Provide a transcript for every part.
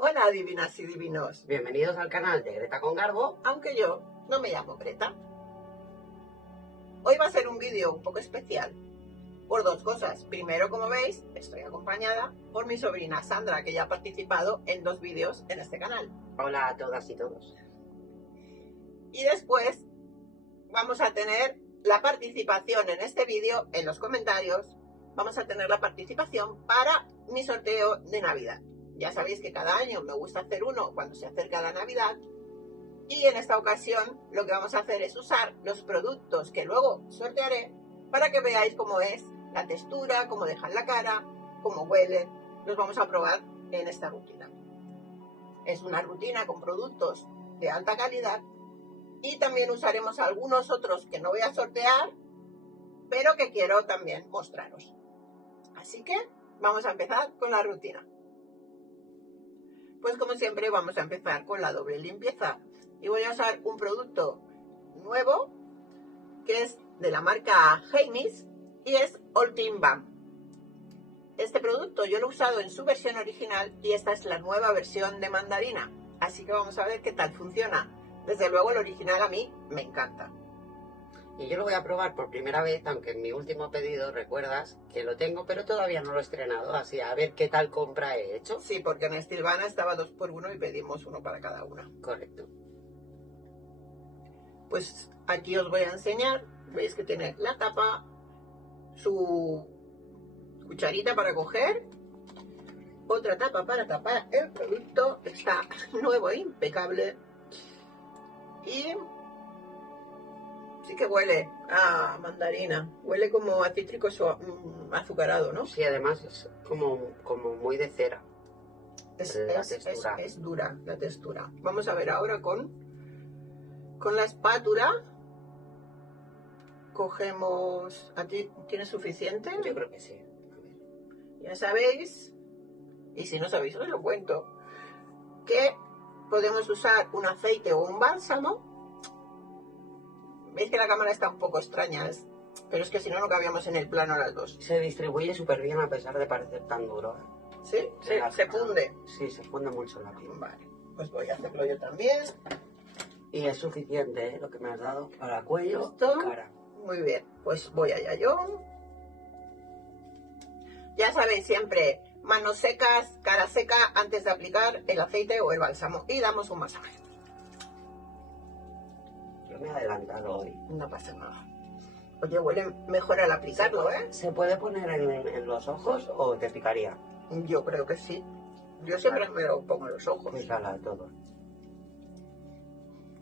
Hola, divinas y divinos. Bienvenidos al canal de Greta con Garbo. Aunque yo no me llamo Greta. Hoy va a ser un vídeo un poco especial por dos cosas. Primero, como veis, estoy acompañada por mi sobrina Sandra, que ya ha participado en 2 vídeos en este canal. Hola a todas y todos. Y después vamos a tener la participación en este vídeo, en los comentarios. Vamos a tener la participación para mi sorteo de Navidad. Ya sabéis que cada año me gusta hacer uno cuando se acerca la Navidad. Y en esta ocasión lo que vamos a hacer es usar los productos que luego sortearé para que veáis cómo es la textura, cómo dejan la cara, cómo huelen. Los vamos a probar en esta rutina. Es una rutina con productos de alta calidad y también usaremos algunos otros que no voy a sortear, pero que quiero también mostraros. Así que vamos a empezar con la rutina. Pues como siempre vamos a empezar con la doble limpieza y voy a usar un producto nuevo que es de la marca Heimis y es All Clean Balm. Este producto yo lo he usado en su versión original y esta es la nueva versión de mandarina, así que vamos a ver qué tal funciona. Desde luego el original a mí me encanta. Y yo lo voy a probar por primera vez, aunque en mi último pedido recuerdas que lo tengo, pero todavía no lo he estrenado, así a ver qué tal compra he hecho. Sí, porque en Estilvana estaba 2 por 1 y pedimos uno para cada una. Correcto. Pues aquí os voy a enseñar, veis que tiene la tapa, su cucharita para coger, otra tapa para tapar el producto, está nuevo e impecable y sí que huele a mandarina, huele como a cítrico azucarado, ¿no? Sí, además es como muy de cera. Es dura la textura. Vamos a ver ahora con la espátula. Cogemos, ¿a ti tienes suficiente? Yo creo que sí. A ver. Ya sabéis, y si no sabéis os lo cuento, que podemos usar un aceite o un bálsamo. Veis que la cámara está un poco extraña, pero es que si no, no cabíamos en el plano las dos. Se distribuye súper bien a pesar de parecer tan duro. ¿Sí? Se funde. Sí, se funde mucho la piel. Vale, pues voy a hacerlo yo también. Y es suficiente, lo que me has dado para cuello ¿Listo? y cara. Muy bien, pues voy allá yo. Ya sabéis siempre, manos secas, cara seca antes de aplicar el aceite o el bálsamo y damos un masaje. Yo me he adelantado hoy. No pasa nada. Oye, huele mejor al aplicarlo, ¿eh? ¿Se puede poner en los ojos o te picaría? Yo creo que sí. Yo siempre me lo pongo en los ojos. Pues ala, todo.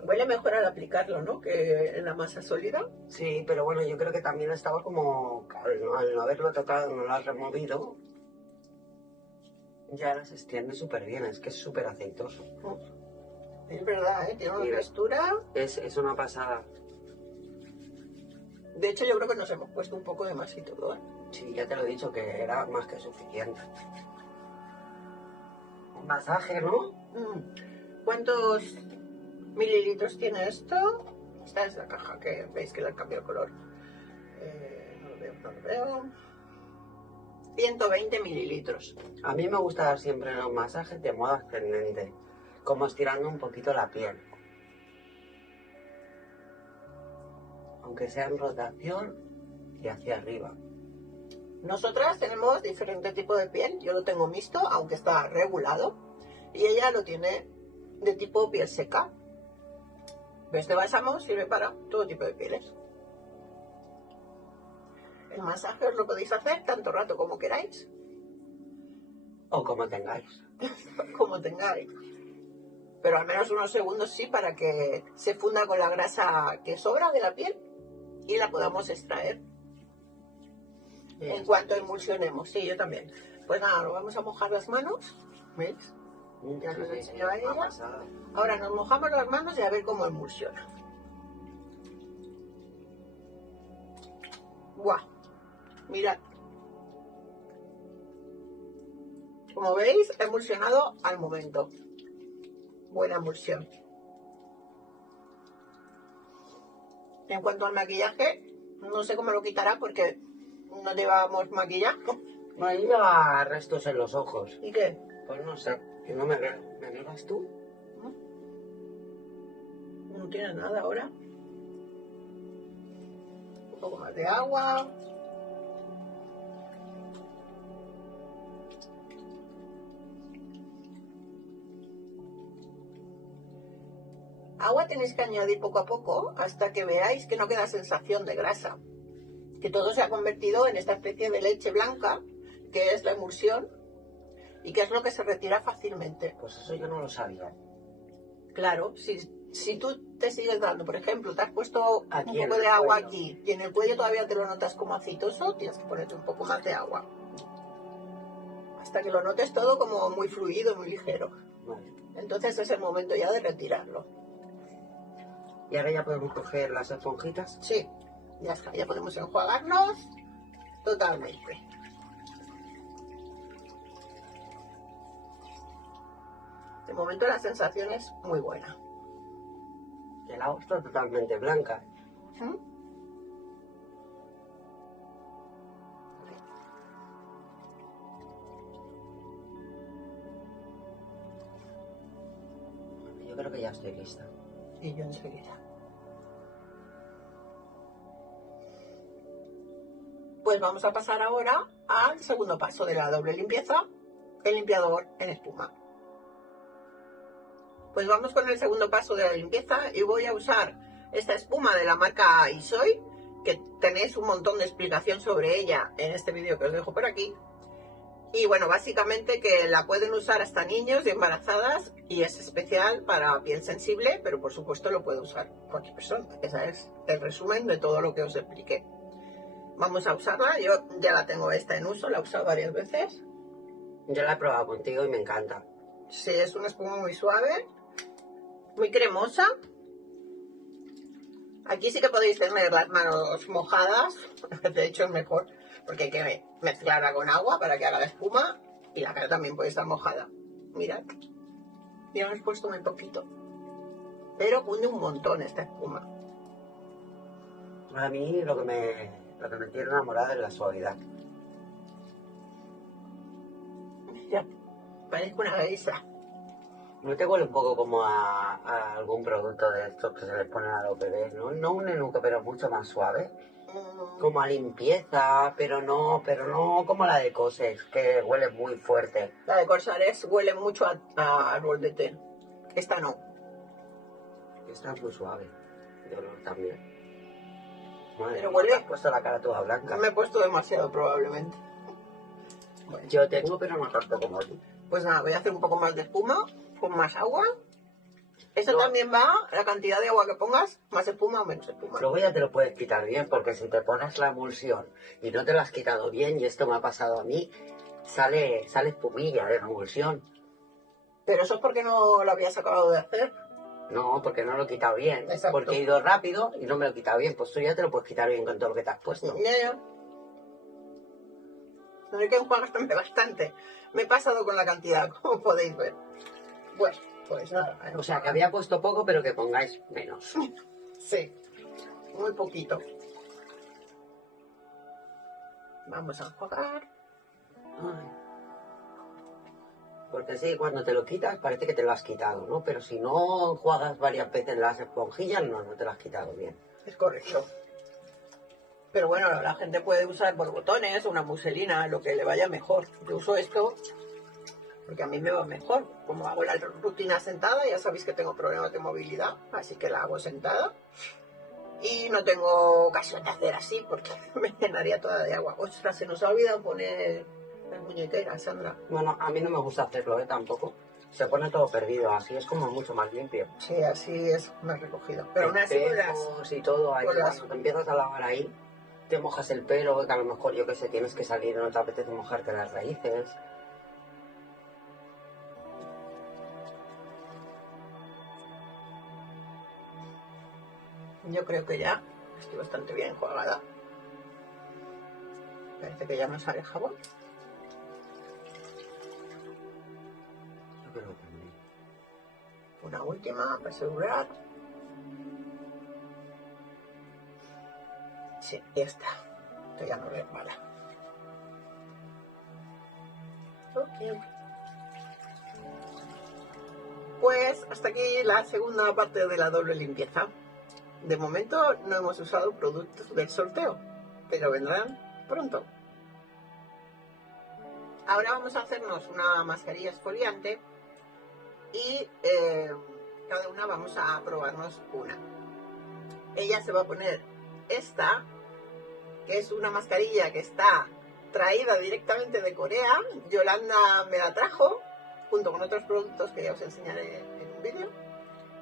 Huele mejor al aplicarlo, ¿no? Que en la masa sólida. Sí, pero bueno, yo creo que también estaba como, al no haberlo tocado, no lo has removido, ya se extiende súper bien, es que es súper aceitoso. Es verdad, ¿eh? Tiene una Mira, textura. Es una pasada. De hecho, yo creo que nos hemos puesto un poco de más y todo, ¿eh? Sí, ya te lo he dicho, que era más que suficiente. Un masaje, ¿no? ¿Cuántos mililitros tiene esto? Esta es la caja que veis que le han cambiado el color. No lo veo. 120 mililitros. A mí me gusta dar siempre los masajes de modo ascendente, como estirando un poquito la piel. Aunque sea en rotación y hacia arriba. Nosotras tenemos diferente tipo de piel. Yo lo tengo mixto, aunque está regulado. Y ella lo tiene de tipo piel seca. Este bálsamo sirve para todo tipo de pieles. El masaje os lo podéis hacer tanto rato como queráis. O como tengáis. Como tengáis. Pero al menos unos segundos sí, para que se funda con la grasa que sobra de la piel y la podamos extraer. En cuanto emulsionemos. Sí, yo también. Pues nada, nos vamos a mojar las manos. ¿Veis? Ya os lo he enseñado a ella. Ahora nos mojamos las manos y a ver cómo emulsiona. ¡Buah! Mirad. Como veis, ha emulsionado al momento. Buena emulsión. En cuanto al maquillaje, no sé cómo lo quitará porque no llevábamos maquillaje. Bueno, lleva restos en los ojos. ¿Y qué? Pues no sé, que no me veo. ¿Me miras tú? No tiene nada ahora. Un poco más de agua. Agua tenéis que añadir poco a poco hasta que veáis que no queda sensación de grasa. Que todo se ha convertido en esta especie de leche blanca, que es la emulsión, y que es lo que se retira fácilmente. Pues eso yo no lo sabía. Claro, si tú te sigues dando, por ejemplo, te has puesto Aquí un en poco de el agua cuello. aquí y en el cuello todavía te lo notas como aceitoso, tienes que ponerte un poco más de agua. Hasta que lo notes todo como muy fluido, muy ligero. Vale. Entonces es el momento ya de retirarlo. ¿Y ahora ya podemos coger las esponjitas? Sí, ya está, ya podemos enjuagarnos totalmente. De momento la sensación es muy buena. El agua está totalmente blanca. ¿Mm? Yo creo que ya estoy lista. Y yo enseguida. Pues vamos a pasar ahora al segundo paso de la doble limpieza, el limpiador en espuma. Pues vamos con el segundo paso de la limpieza y voy a usar esta espuma de la marca Isoy, que tenéis un montón de explicación sobre ella en este vídeo que os dejo por aquí. Y bueno, básicamente que la pueden usar hasta niños y embarazadas y es especial para piel sensible, pero por supuesto lo puede usar cualquier persona. Ese es el resumen de todo lo que os expliqué. Vamos a usarla, yo ya la tengo esta en uso, la he usado varias veces. Yo la he probado contigo y me encanta. Sí, es una espuma muy suave, muy cremosa. Aquí sí que podéis tener las manos mojadas, de hecho es mejor, porque hay que mezclarla con agua para que haga la espuma y la cara también puede estar mojada. Mirad, ya me he puesto muy poquito, pero hunde un montón esta espuma. A mí lo que me tiene enamorada es la suavidad. Ya, parezco una geisha. ¿No te huele un poco como a algún producto de estos que se les ponen a los bebés? No un nenuco, pero mucho más suave. Como a limpieza, pero no como la de Coses, que huele muy fuerte. La de Corsares huele mucho a árbol de té. Esta no. Esta es muy suave, de olor también. Madre Pero mía, huele- te has puesto la cara toda blanca. Me he puesto demasiado probablemente. Bueno, Yo tengo, pero no tanto como tú. pues nada, voy a hacer un poco más de espuma, con más agua. Eso No. también va, la cantidad de agua que pongas, más espuma o menos espuma. Luego ya te lo puedes quitar bien, porque si te pones la emulsión y no te lo has quitado bien, y esto me ha pasado a mí, sale espumilla de la emulsión. Pero eso es porque no lo habías acabado de hacer. No, porque no lo he quitado bien. Exacto. Porque he ido rápido y no me lo he quitado bien. Pues tú ya te lo puedes quitar bien con todo lo que te has puesto. Ya. No hay que enjuagarme bastante. Me he pasado con la cantidad, como podéis ver. Bueno, pues nada. O sea, que había puesto poco, pero que pongáis menos. Sí, muy poquito. Vamos a enjuagar. Ay. Porque sí, cuando te lo quitas parece que te lo has quitado, ¿no? Pero si no enjuagas varias veces las esponjillas, no te lo has quitado bien. Es correcto. Pero bueno, la gente puede usar borbotones, una muselina, lo que le vaya mejor. Yo uso esto porque a mí me va mejor. Como hago la rutina sentada, ya sabéis que tengo problemas de movilidad, así que la hago sentada. Y no tengo ocasión de hacer así porque me llenaría toda de agua. Ostras, se nos ha olvidado poner las muñequeras, Sandra. Bueno, a mí no me gusta hacerlo, tampoco. Se pone todo perdido, así es como mucho más limpio. Sí, así es más recogido. Pero aún así con las... Espejos y todo, ahí con las- cuando te empiezas a lavar ahí, te mojas el pelo, que a lo mejor yo que sé, tienes que salir, no te apetece mojarte las raíces. Yo creo que ya estoy bastante bien enjuagada. Parece que ya no sale jabón. Yo creo que también. Una última para asegurar. Sí, ya está. Esto ya no resbala. Ok. pues hasta aquí la segunda parte de la doble limpieza. De momento no hemos usado productos del sorteo, pero vendrán pronto. Ahora vamos a hacernos una mascarilla exfoliante y cada una vamos a probarnos una. Ella se va a poner esta, que es una mascarilla que está traída directamente de Corea. Yolanda me la trajo junto con otros productos que ya os enseñaré en un vídeo.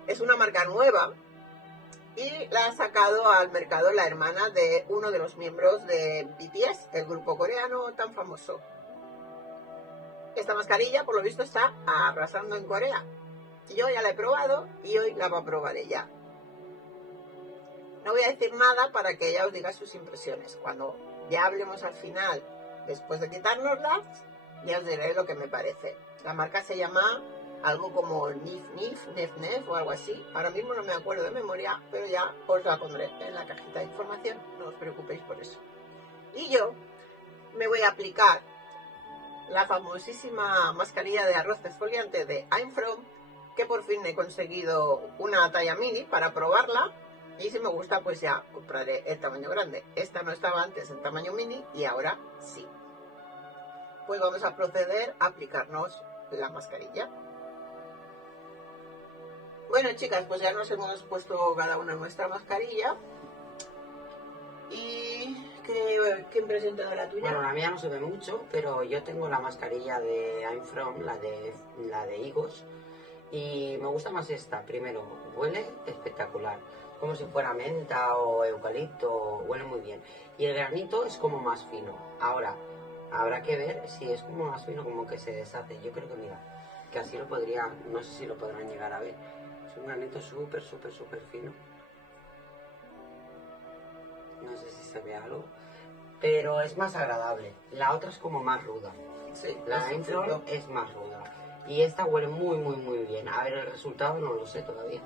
Es una marca nueva y la ha sacado al mercado la hermana de uno de los miembros de BTS, el grupo coreano tan famoso. Esta mascarilla, por lo visto, está arrasando en Corea. Yo ya la he probado y hoy la va a probar ella. No voy a decir nada para que ella os diga sus impresiones. Cuando ya hablemos al final, después de quitárnoslas, ya os diré lo que me parece. La marca se llama algo como Nif o algo así. Ahora mismo no me acuerdo de memoria, pero ya os la pondré en la cajita de información. No os preocupéis por eso. Y yo me voy a aplicar la famosísima mascarilla de arroz exfoliante de I'm From, que por fin he conseguido una talla mini para probarla. Y si me gusta, pues ya compraré el tamaño grande. Esta no estaba antes en tamaño mini y ahora sí. Pues vamos a proceder a aplicarnos la mascarilla. Bueno, chicas, pues ya nos hemos puesto cada una nuestra mascarilla. ¿Y qué impresión te da la tuya? Bueno, la mía no se ve mucho, pero yo tengo la mascarilla de I'm From, la de higos, y me gusta más esta. Primero, huele espectacular, como si fuera menta o eucalipto, huele muy bien. Y el granito es como más fino. Ahora, habrá que ver si es como más fino, como que se deshace. Yo creo que, mira, que así lo podría, no sé si lo podrán llegar a ver. Es un granito súper fino. No sé si se ve algo, pero es más agradable. La otra es como más ruda. Sí, la I'm From es más ruda. Y esta huele muy bien. A ver, el resultado no lo sé todavía.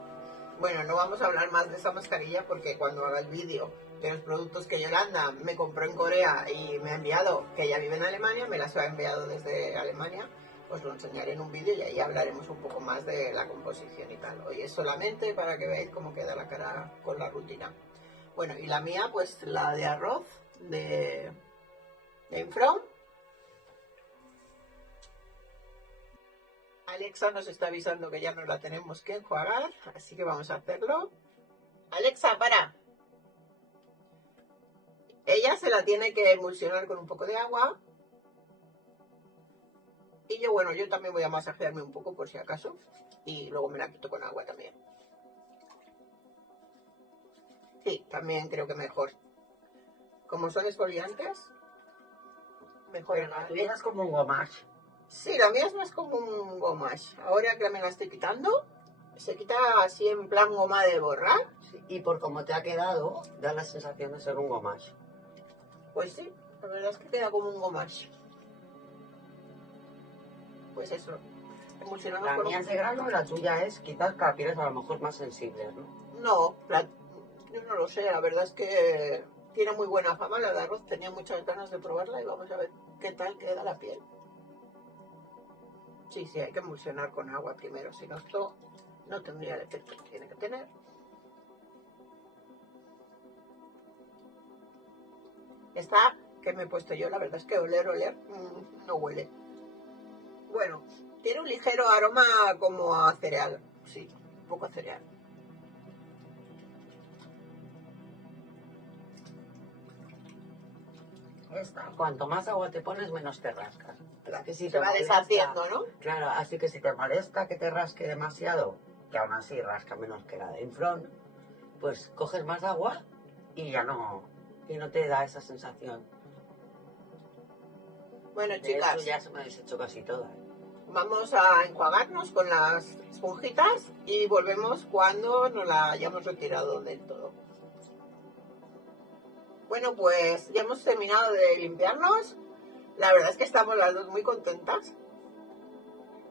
Bueno, no vamos a hablar más de esa mascarilla porque cuando haga el vídeo de los productos que Yolanda me compró en Corea y me ha enviado, que ella vive en Alemania, me las ha enviado desde Alemania, os lo enseñaré en un vídeo y ahí hablaremos un poco más de la composición y tal. Hoy es solamente para que veáis cómo queda la cara con la rutina. Bueno, y la mía, pues la de arroz de I'm From. Alexa nos está avisando que ya nos la tenemos que enjuagar, así que vamos a hacerlo. Alexa, para. Ella se la tiene que emulsionar con un poco de agua. Y yo, bueno, yo también voy a masajearme un poco por si acaso. Y luego me la quito con agua también. Sí, también creo que mejor. Como son exfoliantes, mejor. Pero la tuya es como un gomash. Sí, la mía es más como un gomash. Ahora que me la estoy quitando, se quita así en plan goma de borrar. Sí, y por cómo te ha quedado, da la sensación de ser un gomash. Pues sí, la verdad es que queda como un gomash. Pues eso. Emulsionamos La con mía es de grano, la tuya es quizás para pieles a lo mejor más sensibles, ¿no? No, yo no lo sé, la verdad es que tiene muy buena fama la de arroz, tenía muchas ganas de probarla y vamos a ver qué tal queda la piel. Sí, hay que emulsionar con agua primero, si no esto no tendría el efecto que tiene que tener. Esta que me he puesto yo, la verdad es que oler, no huele. Bueno, tiene un ligero aroma como a cereal, sí, un poco a cereal. Esta, cuanto más agua te pones, menos te rascas. Claro, que si se va deshaciendo, ¿no? Claro, así que si te molesta que te rasque demasiado, que aún así rasca menos que la de I'm From, pues coges más agua y ya no te da esa sensación. Bueno, De chicas, hecho, ya se me ha deshecho casi toda. vamos a enjuagarnos con las esponjitas y volvemos cuando nos la hayamos retirado del todo. Bueno, pues ya hemos terminado de limpiarnos. La verdad es que estamos las dos muy contentas.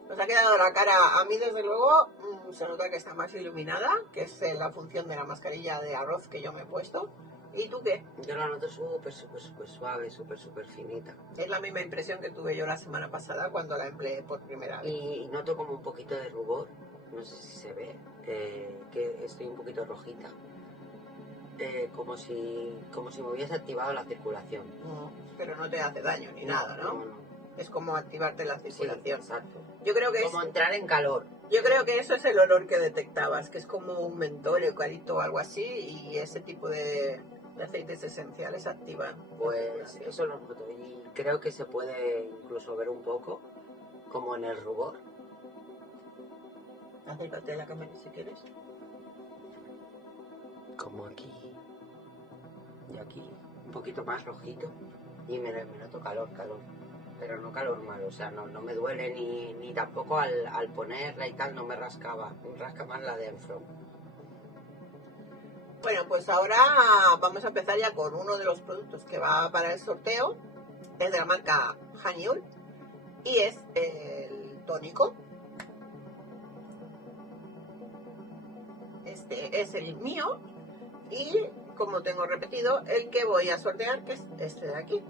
Nos ha quedado la cara, a mí desde luego, se nota que está más iluminada, que es la función de la mascarilla de arroz que yo me he puesto. ¿Y tú qué? Yo la noto súper suave, súper finita. Es la misma impresión que tuve yo la semana pasada cuando la empleé por primera vez. Y noto como un poquito de rubor. no sé si se ve, que estoy un poquito rojita. Como si me hubiese activado la circulación. No, pero no te hace daño ni nada, ¿no? No. Es como activarte la circulación. Sí, exacto. Yo creo que como entrar en calor. Yo creo que eso es el olor que detectabas, que es como un mentol, eucalipto o algo así, y ese tipo de aceites esenciales activan. Pues eso lo noto y creo que se puede incluso ver un poco como en el rubor. Acércate a la cámara si quieres. Como aquí y aquí, un poquito más rojito y me noto calor, pero no calor malo, o sea, no me duele ni tampoco al ponerla y tal, no me rascaba, me rasca más la de Enfront. Bueno, pues ahora vamos a empezar ya con uno de los productos que va para el sorteo, es de la marca Haniul y es el tónico. Este es el mío y, como tengo repetido, el que voy a sortear, que es este de aquí.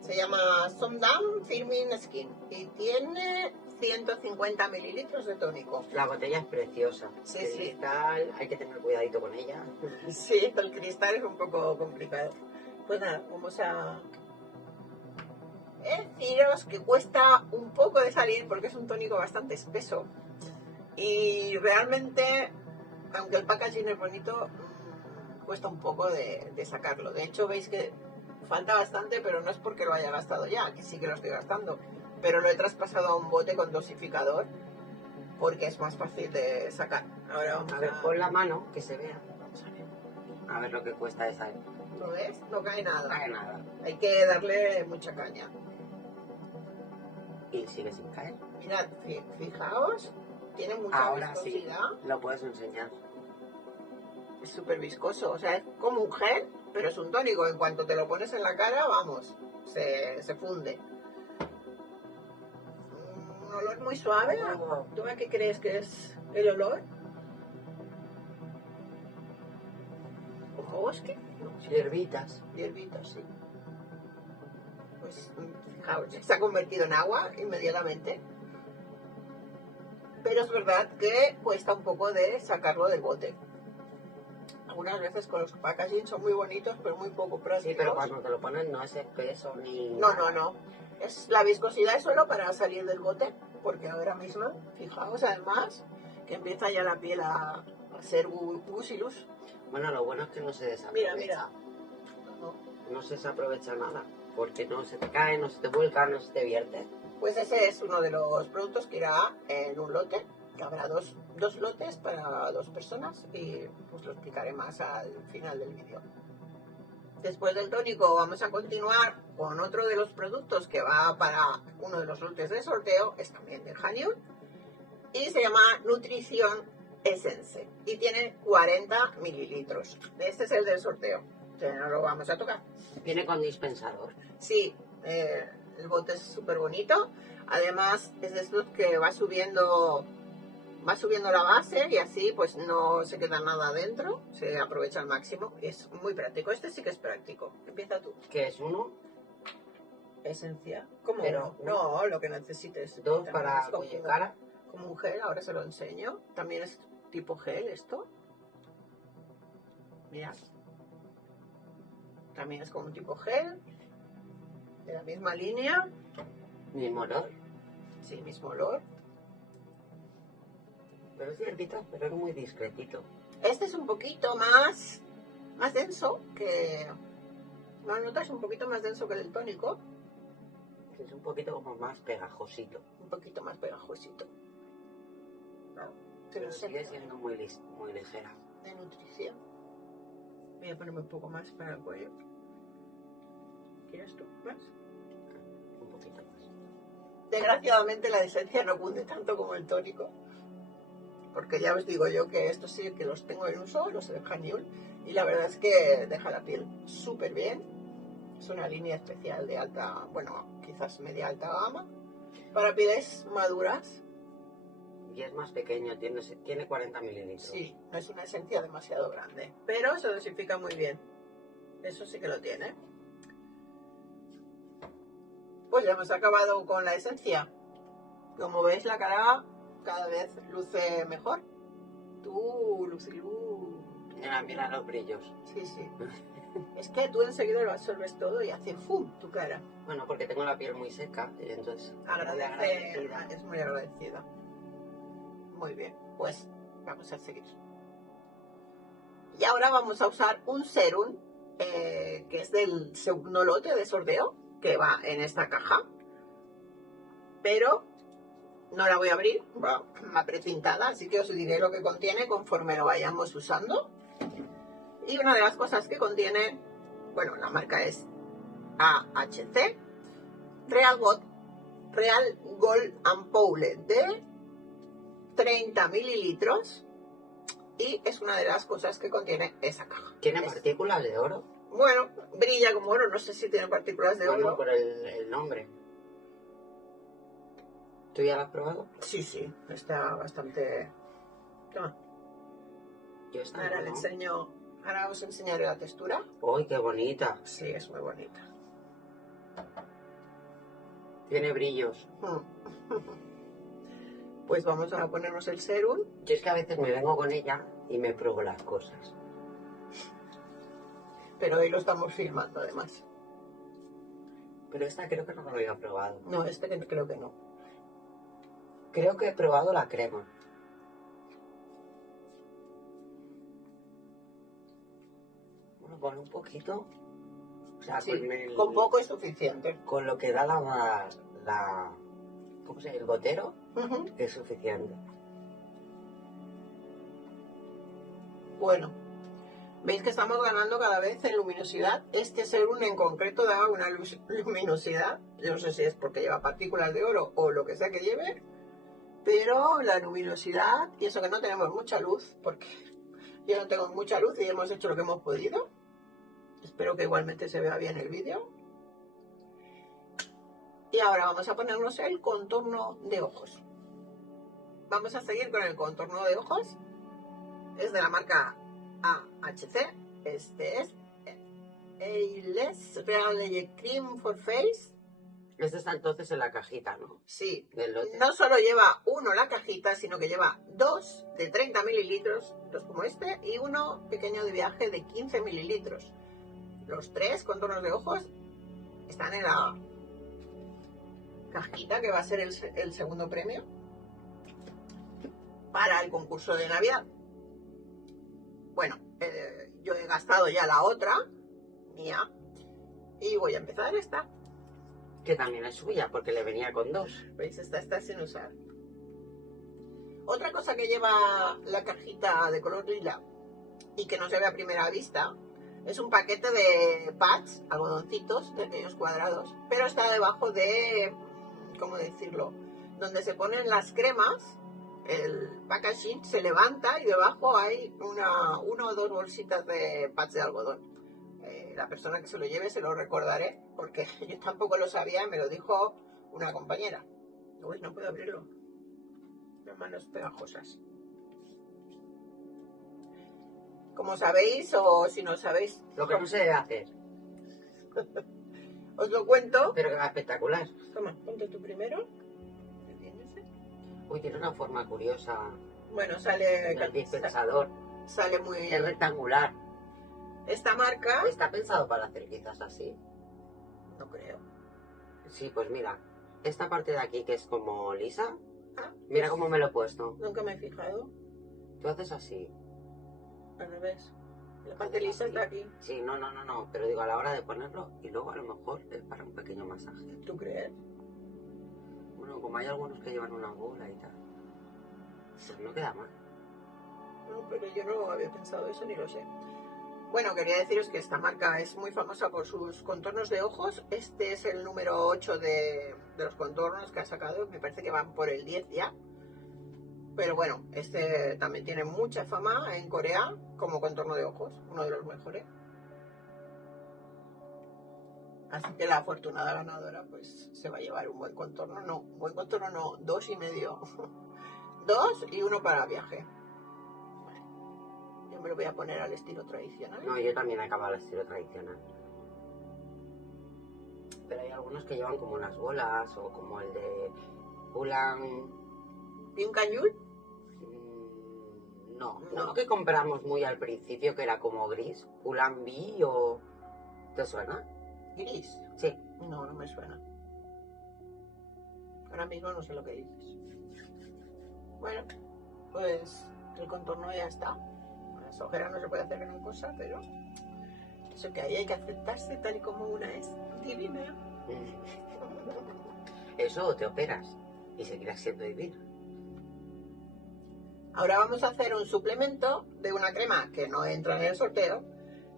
Se llama Somdam Firming Skin y tiene 150 mililitros de tónico. La botella es preciosa. Sí, el cristal, hay que tener cuidadito con ella. Sí, el cristal es un poco complicado. Pues nada, vamos a deciros que cuesta un poco de salir porque es un tónico bastante espeso. Y realmente, aunque el packaging es bonito, cuesta un poco de sacarlo. De hecho, veis que falta bastante, pero no es porque lo haya gastado ya, aquí sí que lo estoy gastando. Pero lo he traspasado a un bote con dosificador porque es más fácil de sacar. Ahora vamos a ver, pon la mano, que se vea. Vamos a ver. A ver lo que cuesta esa. ¿Lo ves? No cae nada. No cae nada. Hay que darle mucha caña. Y sigue sin caer. Mirad, fijaos, tiene mucha Ahora viscosidad. Sí, lo puedes enseñar. Es súper viscoso, o sea, es como un gel, pero es un tónico. En cuanto te lo pones en la cara, vamos, se funde. Un olor muy suave. ¿Tú a qué crees que es el olor? ¿Como bosque? No, hierbitas. Hierbitas, sí. Pues fijaos, se ha convertido en agua inmediatamente. Pero es verdad que cuesta un poco de sacarlo del bote. Algunas veces con los packaging son muy bonitos, pero muy poco prácticos. Sí, pero cuando te lo ponen no es espeso ni... No. Es la viscosidad es solo para salir del bote, porque ahora mismo, fijaos, además, que empieza ya la piel a ser gusilus. Bueno, lo bueno es que no se desaprovecha. Mira. No se desaprovecha nada, porque no se te cae, no se te vuelca, no se te vierte. Pues ese es uno de los productos que irá en un lote, que habrá dos lotes para 2 personas y pues lo explicaré más al final del vídeo. Después del tónico vamos a continuar con otro de los productos que va para uno de los lotes de sorteo, es también de Haniul, y se llama Nutrición Essence y tiene 40 mililitros. Este es el del sorteo, que no lo vamos a tocar. ¿Viene con dispensador? Sí, el bote es súper bonito, además es de estos que va subiendo la base y así pues no se queda nada adentro, se aprovecha al máximo, es muy práctico. Este sí que es práctico. Empieza tú. ¿Qué es uno? Esencia. ¿Cómo? Pero no, lo que necesites. 2 para cuello cara. Como un gel, ahora se lo enseño. También es tipo gel esto. Mirad. También es como un tipo gel. De la misma línea. ¿Mismo olor? Sí, mismo olor. Pero es hierbita, pero es muy discretito. Este es un poquito más denso que... ¿No notas? Un poquito más denso que el tónico. Es un poquito como más pegajosito. Un poquito más pegajosito. Pero sigue siendo muy ligera. De nutrición. Voy a ponerme un poco más para el cuello. ¿Quieres tú más? Un poquito más. Desgraciadamente la esencia no cunde tanto como el tónico. Porque ya os digo yo que estos sí que los tengo en uso, los de Haniul, y la verdad es que deja la piel súper bien. Es una línea especial de alta, bueno, quizás media alta gama, para pieles maduras. Y es más pequeño, tiene 40 mililitros. Sí, no es una esencia demasiado grande, pero se dosifica muy bien. Eso sí que lo tiene. Pues ya hemos acabado con la esencia. Como veis, la cara cada vez luce mejor. Tú, Lucilú. Mira, mira los brillos. Sí, sí. Es que tú enseguida lo absorbes todo y hace ¡fum! Tu cara. Bueno, porque tengo la piel muy seca y entonces... Es muy agradecida. Muy bien, pues vamos a seguir. Y ahora vamos a usar un serum que es del segundo lote de sorteo que va en esta caja. Pero no la voy a abrir, va precintada, así que os diré lo que contiene conforme lo vayamos usando. Y una de las cosas que contiene, bueno, la marca es AHC, Real Gold Ampoule de 30 mililitros. Y es una de las cosas que contiene esa caja. ¿Tiene partículas de oro? Bueno, brilla como oro, no sé si tiene partículas de oro. Por el nombre. ¿Tú ya lo has probado? Sí, sí, está bastante... Toma. Yo esta Ahora no. le enseño... Ahora os enseñaré la textura. ¡Uy, qué bonita! Sí, es muy bonita. Tiene brillos. Pues vamos a ponernos el serum. Yo es que a veces me vengo con ella y me pruebo las cosas. Pero hoy lo estamos filmando además. Pero esta creo que no lo había probado. No, creo que no. Creo que he probado la crema. Bueno, con un poquito. O sea, sí, con poco es suficiente. Con lo que da la ¿cómo se llama? El gotero, es suficiente. Bueno, veis que estamos ganando cada vez en luminosidad. Este serum en concreto da una luminosidad. Yo no sé si es porque lleva partículas de oro o lo que sea que lleve. Pero la luminosidad, y eso que no tenemos mucha luz, porque yo no tengo mucha luz y hemos hecho lo que hemos podido. Espero que igualmente se vea bien el vídeo. Y ahora vamos a ponernos el contorno de ojos. Vamos a seguir con el contorno de ojos. Es de la marca AHC. Este es A-Less Real Cream for Face. Este está entonces en la cajita, ¿no? Sí. Del lote. No solo lleva uno la cajita, sino que lleva dos de 30 mililitros, dos como este, y uno pequeño de viaje de 15 mililitros. Los tres contornos de ojos están en la cajita que va a ser el segundo premio para el concurso de Navidad. Bueno, yo he gastado ya la otra, mía, y voy a empezar esta. Que también es suya, porque le venía con dos. ¿Veis? Esta está sin usar. Otra cosa que lleva la cajita de color lila y que no se ve a primera vista es un paquete de pads, algodoncitos, de aquellos cuadrados, pero está debajo de, ¿cómo decirlo? Donde se ponen las cremas, el packaging se levanta y debajo hay una o dos bolsitas de pads de algodón. La persona que se lo lleve se lo recordaré, porque yo tampoco lo sabía, me lo dijo una compañera. Uy, no puedo abrirlo. Las manos pegajosas. Como sabéis, o si no sabéis... Lo que no se debe hacer. Os lo cuento. Pero que va espectacular. Toma, ponte tú primero. Uy, tiene una forma curiosa. Bueno, sale... El dispensador. Sale muy... Es rectangular. Esta marca... ¿Está pensado para hacer quizás así? No creo. Sí, pues mira. Esta parte de aquí que es como lisa. Ah, mira cómo me lo he puesto. Nunca me he fijado. Tú haces así. Al revés. La parte lisa está aquí. Sí, no. Pero digo, a la hora de ponerlo, y luego a lo mejor es para un pequeño masaje. ¿Tú crees? Bueno, como hay algunos que llevan una bola y tal. Pues no queda mal. No, pero yo no había pensado eso ni lo sé. Bueno, quería deciros que esta marca es muy famosa por sus contornos de ojos. Este es el número 8 de los contornos que ha sacado. Me parece que van por el 10 ya. Pero bueno, este también tiene mucha fama en Corea como contorno de ojos. Uno de los mejores. Así que la afortunada ganadora pues se va a llevar un buen contorno. No, un buen contorno no, 2,5. 2 y uno para viaje. Yo me lo voy a poner al estilo tradicional. No, yo también he acabado al estilo tradicional. Pero hay algunos que llevan como unas bolas o como el de Pulang ¿Team Cañul? No, uno que compramos muy al principio que era como gris, Pull&Bear o... ¿Te suena? ¿Gris? Sí. No, no me suena. Ahora mismo no sé lo que dices. Bueno, pues el contorno ya está. Las ojeras no se puede hacer gran cosa, pero eso que hay que aceptarse tal y como una es divina. Eso te operas y seguirás siendo divina. Ahora vamos a hacer un suplemento de una crema que no entra en el sorteo,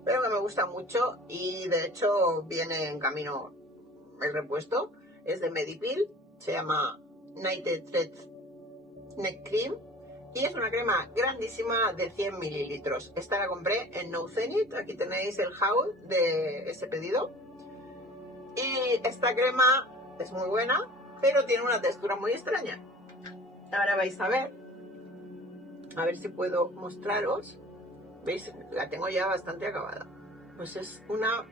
pero que me gusta mucho y de hecho viene en camino el repuesto. Es de Medipil, se llama Nighted Thread Neck Cream y es una crema grandísima de 100 mililitros. Esta la compré en No Zenith, aquí tenéis el haul de ese pedido. Y esta crema es muy buena, pero tiene una textura muy extraña. Ahora vais a ver si puedo mostraros. ¿Veis? La tengo ya bastante acabada. Pues es una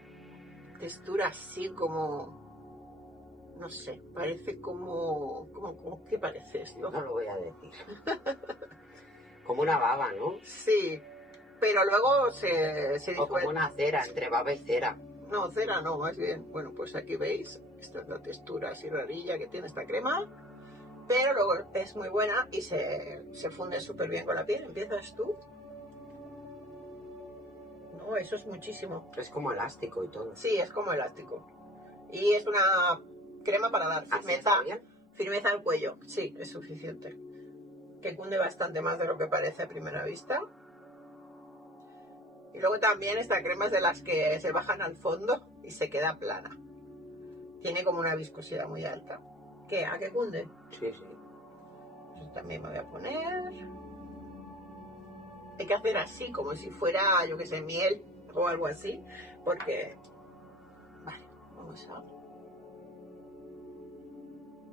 textura así como, no sé, parece como ¿qué parece esto? No lo voy a decir. Como una baba, ¿no? Sí, pero luego se O como una cera, entre baba y cera. No, cera no, más bien. Bueno, pues aquí veis, esta es la textura así rarilla que tiene esta crema, pero luego es muy buena y se funde súper bien con la piel. ¿Empiezas tú? No, eso es muchísimo. Es como elástico y todo. Sí, es como elástico. Y es una crema para dar firmeza al cuello. Sí, es suficiente. Que cunde bastante más de lo que parece a primera vista. Y luego también esta crema es de las que se bajan al fondo y se queda plana. Tiene como una viscosidad muy alta. ¿Qué? ¿A qué cunde? Sí, sí. Pues también me voy a poner. Hay que hacer así, como si fuera, yo que sé, miel o algo así. Porque... Vale, vamos a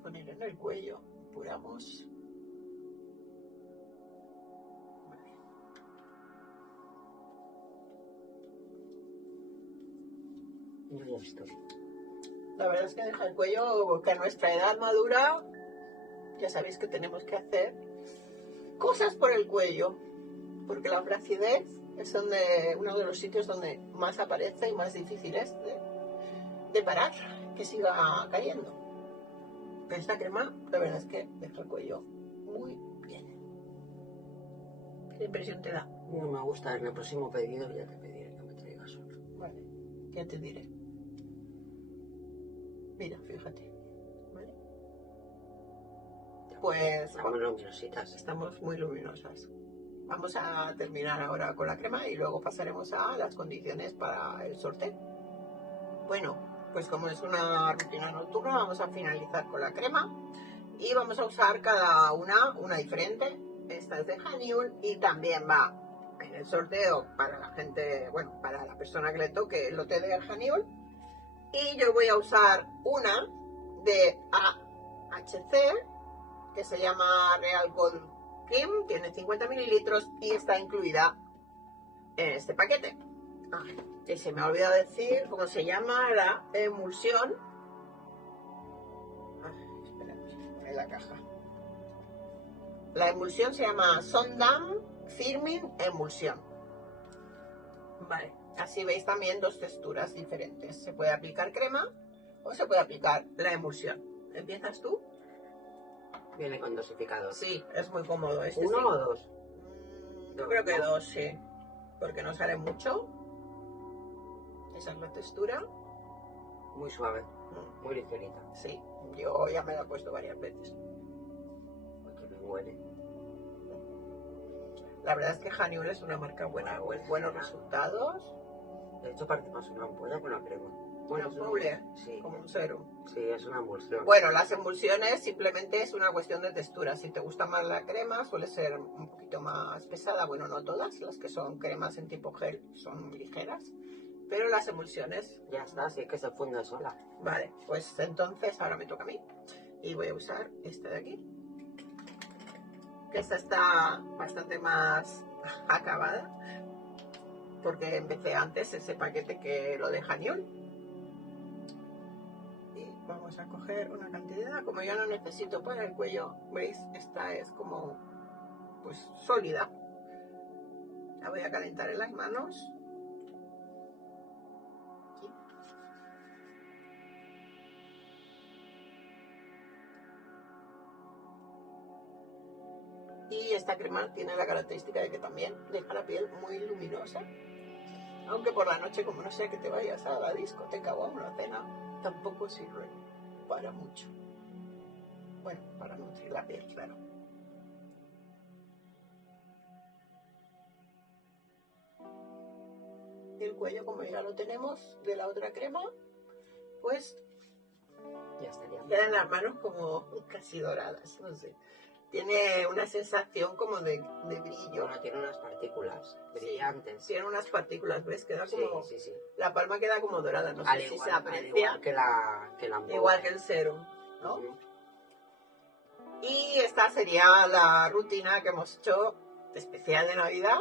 poner en el cuello. Apuramos. Yo ya estoy. La verdad es que deja el cuello, que a nuestra edad madura, ya sabéis que tenemos que hacer cosas por el cuello, porque la flacidez es uno de los sitios donde más aparece y más difícil es de parar, que siga cayendo. Esta crema, la verdad es que deja el cuello muy bien. ¿Qué impresión te da? No me gusta, en el próximo pedido ya te pediré que me traigas uno. Vale, ya te diré. Mira, fíjate. ¿Vale? Pues estamos luminositas. Estamos muy luminosas. Vamos a terminar ahora con la crema y luego pasaremos a las condiciones para el sorteo. Bueno, pues como es una rutina nocturna, vamos a finalizar con la crema y vamos a usar cada una diferente. Esta es de Haniul y también va en el sorteo para la gente, bueno, para la persona que le toque el lote de Haniul. Y yo voy a usar una de AHC que se llama Real Gold Cream, tiene 50 mililitros y está incluida en este paquete. Y se me ha olvidado decir cómo se llama la emulsión. Espera, en la caja. La emulsión se llama Sondam Firming Emulsión. Vale, así veis también dos texturas diferentes. Se puede aplicar crema o se puede aplicar la emulsión. ¿Empiezas tú? Viene con dosificador. Sí, es muy cómodo. ¿Uno o dos? Yo creo que dos, sí. Porque no sale mucho. Esa es la textura. Muy suave, muy ligerita. Sí, yo ya me la he puesto varias veces. Que me huele. La verdad es que Haniul es una marca buena, buenos resultados. De hecho parece más una ampolla con la crema. Bueno, doble, sí, como un serum. Sí, es una emulsión. Bueno, las emulsiones simplemente es una cuestión de textura. Si te gusta más la crema, suele ser un poquito más pesada. Bueno, no todas, las que son cremas en tipo gel son ligeras. Pero las emulsiones... Ya está, si es que se funde sola. Vale, pues entonces ahora me toca a mí. Y voy a usar esta de aquí. Que esta está bastante más acabada. Porque empecé antes ese paquete que lo de Haniul. Y vamos a coger una cantidad, como yo no necesito para el cuello, veis, esta es como pues sólida. La voy a calentar en las manos. Aquí. Y esta crema tiene la característica de que también deja la piel muy luminosa. Aunque por la noche, como no sea que te vayas a la discoteca o a una cena, tampoco sirve para mucho. Bueno, para nutrir la piel, claro. Y el cuello, como ya lo tenemos de la otra crema, pues Ya estaría. quedan las manos como casi doradas, no sé. Tiene una sensación como de brillo. Bueno, tiene unas partículas brillantes. Sí, tiene unas partículas, ¿ves? Queda Sí, como... sí, sí. La palma queda como dorada, no Al sé si igual, se aprecia. igual que la Igual que el serum, ¿no? Ujú. Y esta sería la rutina que hemos hecho especial de Navidad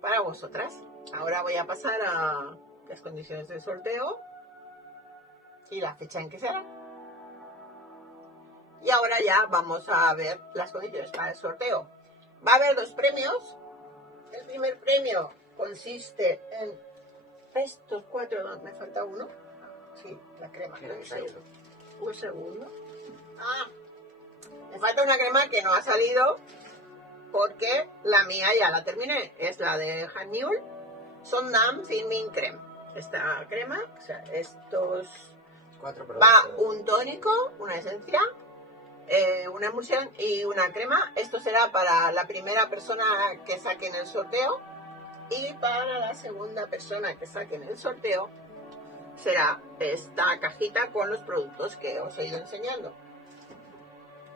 para vosotras. Ahora voy a pasar a las condiciones del sorteo y la fecha en que será. Y ahora ya vamos a ver las condiciones para el sorteo. Va a haber 2 premios. El primer premio consiste en estos 4, me falta uno. Sí, la crema. Un segundo. Me falta una crema que no ha salido porque la mía ya la terminé. Es la de Haniul Sondam Filming Creme. Esta crema, o sea, estos 4 va productos. un tónico, una esencia, una emulsión y una crema. Esto será para la primera persona que saque en el sorteo, y para la segunda persona que saque en el sorteo será esta cajita con los productos que os he ido enseñando.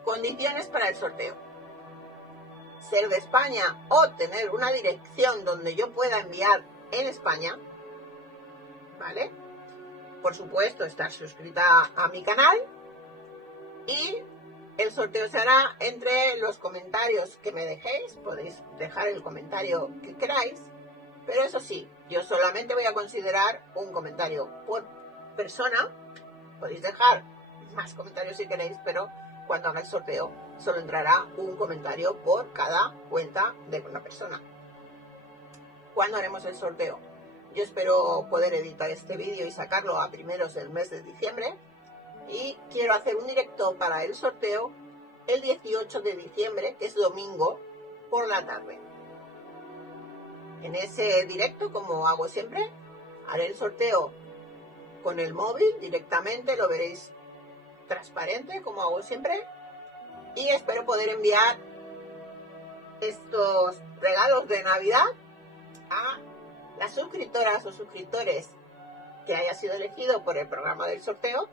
Condiciones para el sorteo: ser de España o tener una dirección donde yo pueda enviar en España, ¿vale? Por supuesto, estar suscrita a mi canal, y el sorteo se hará entre los comentarios que me dejéis. Podéis dejar el comentario que queráis, pero eso sí, yo solamente voy a considerar un comentario por persona. Podéis dejar más comentarios si queréis, pero cuando haga el sorteo solo entrará un comentario por cada cuenta de una persona. ¿Cuándo haremos el sorteo? Yo espero poder editar este vídeo y sacarlo a primeros del mes de diciembre. Y quiero hacer un directo para el sorteo el 18 de diciembre, que es domingo, por la tarde. En ese directo, como hago siempre, haré el sorteo con el móvil directamente, lo veréis transparente, como hago siempre. Y espero poder enviar estos regalos de Navidad a las suscriptoras o suscriptores que haya sido elegido por el programa del sorteo,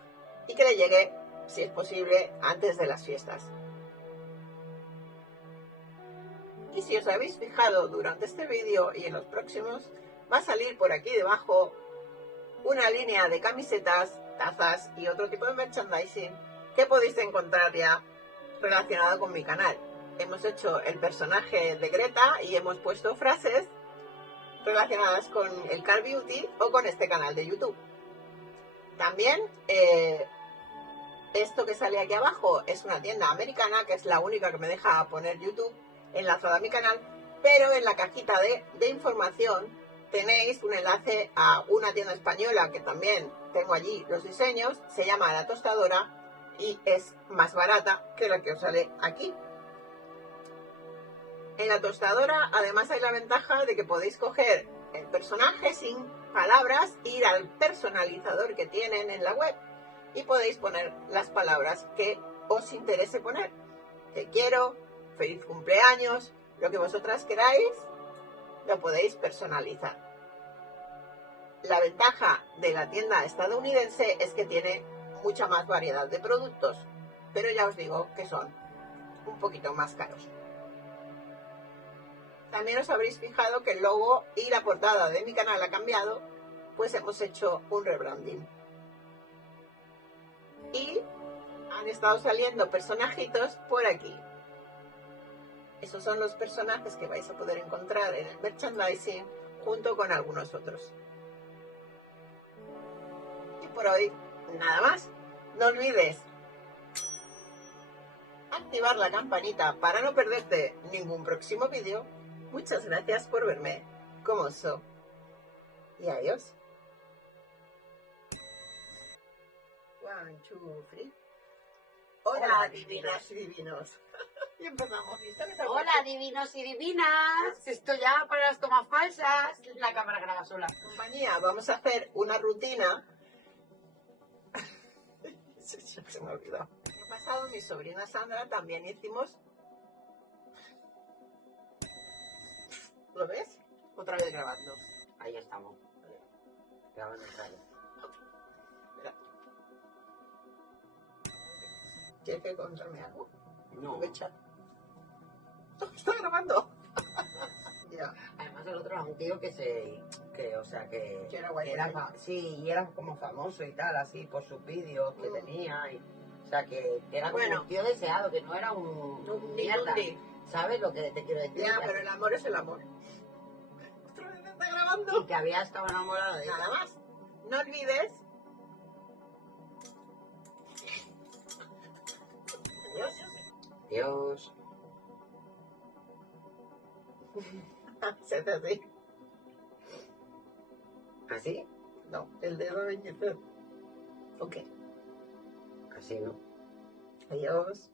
y que le llegue, si es posible, antes de las fiestas. Y si os habéis fijado durante este vídeo y en los próximos, va a salir por aquí debajo una línea de camisetas, tazas y otro tipo de merchandising que podéis encontrar ya relacionado con mi canal. Hemos hecho el personaje de Greta y hemos puesto frases relacionadas con el Car Beauty o con este canal de YouTube. También esto que sale aquí abajo es una tienda americana, que es la única que me deja poner YouTube enlazada a mi canal, pero en la cajita de información tenéis un enlace a una tienda española que también tengo allí los diseños. Se llama La Tostadora y es más barata que la que os sale aquí. En La Tostadora además hay la ventaja de que podéis coger el personaje sin palabras, ir al personalizador que tienen en la web y podéis poner las palabras que os interese poner. Te quiero, feliz cumpleaños, lo que vosotras queráis, lo podéis personalizar. La ventaja de la tienda estadounidense es que tiene mucha más variedad de productos, pero ya os digo que son un poquito más caros. También os habréis fijado que el logo y la portada de mi canal ha cambiado, pues hemos hecho un rebranding. Y han estado saliendo personajitos por aquí. Esos son los personajes que vais a poder encontrar en el merchandising junto con algunos otros. Y por hoy nada más. No olvides activar la campanita para no perderte ningún próximo vídeo. Muchas gracias por verme como soy. Y adiós. 1, 2, 3. Hola, divinas y divinos. Y empezamos. Hola, divinos y divinas. Esto ya para las tomas falsas. La cámara graba sola. Compañía, vamos a hacer una rutina. Se me olvidó. El año pasado, mi sobrina Sandra también hicimos. ¿Lo ves? Otra vez grabando. Ahí estamos. Grabando otra vez. Mira. ¿Quieres que contarme algo? No. Aprovecha. Está grabando. Ya. Además el otro era un tío que o sea, que Que era guay. sí, y era como famoso y tal, así, por sus vídeos que tenía. Y, o sea, que era como Bueno. un tío deseado, que no era un mierda. Ni. ¿Sabes lo que te quiero decir? Ya, pero el amor es el amor. Otra vez está grabando. Y que había estado enamorado de ella. Nada más. No olvides. Adiós. Dios. Se hace así. ¿Así? No, el dedo de índice. Ok. Así, ¿no? Adiós.